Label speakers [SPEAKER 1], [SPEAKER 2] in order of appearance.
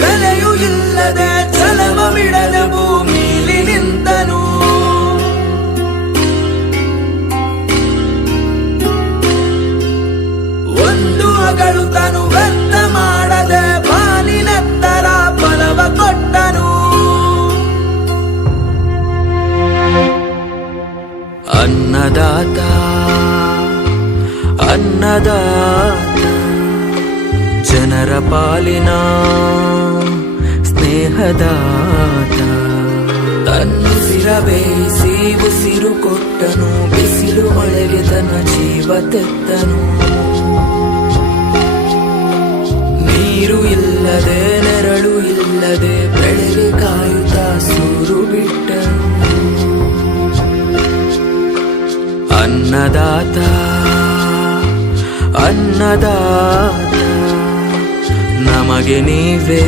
[SPEAKER 1] ಬೆಲೆಯೂ ಇಲ್ಲದೆ ಛಲವ ಬಿಡದ ಭೂಮಿಲಿ ನಿಂತನು ಒಂದು ಅಗಳು ತನು ವ್ಯರ್ಥ ಮಾಡದೆ ಬಾನಿನತ್ತರ ಫಲವ ಕೊಟ್ಟನು. ಅನ್ನದಾತ ಅನ್ನದಾತ, ಜನರ ಪಾಲಿನ ಸ್ನೇಹದಾತ ತನ್ನುಸಿರ ಬೇಯಿಸಿ ಉಸಿರು ಕೊಟ್ಟನು, ಬಿಸಿಲು ಒಳಗೆ ತನ್ನ ಜೀವ ತೆತ್ತನು. ನೀರು ಇಲ್ಲದೆ, ನೆರಳು ಇಲ್ಲದೆ ಬೆಳೆಗೆ ಕಾಯುತ್ತಾ ಸೂರು ಬಿಟ್ಟನು. ಅನ್ನದಾತ ಅನ್ನದಾತ, ನಮಗೆ ನೀವೇ